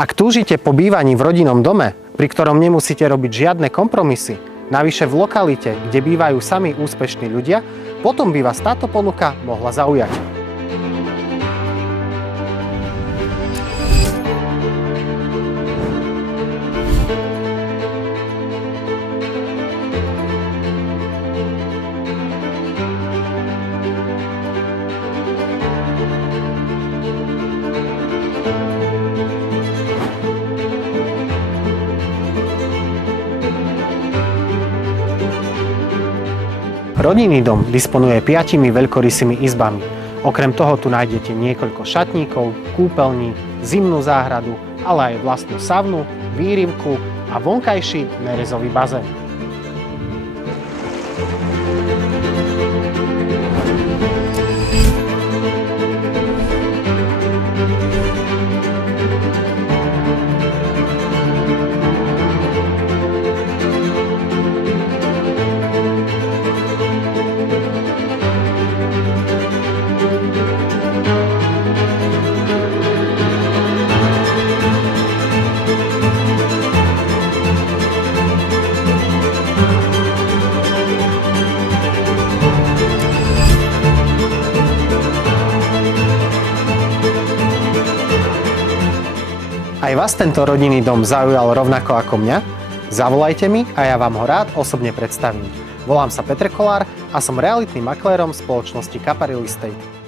Ak túžite po bývaní v rodinnom dome, pri ktorom nemusíte robiť žiadne kompromisy, navyše v lokalite, kde bývajú sami úspešní ľudia, potom by vás táto ponuka mohla zaujať. Rodinný dom disponuje 5 veľkorysými izbami. Okrem toho tu nájdete niekoľko šatníkov, kúpeľní, zimnú záhradu, ale aj vlastnú savnu, výrivku a vonkajší nerezový bazén. Aj vás tento rodinný dom zaujal rovnako ako mňa? Zavolajte mi a ja vám ho rád osobne predstavím. Volám sa Peter Kolár a som realitným maklérom spoločnosti Kappa Real Estate.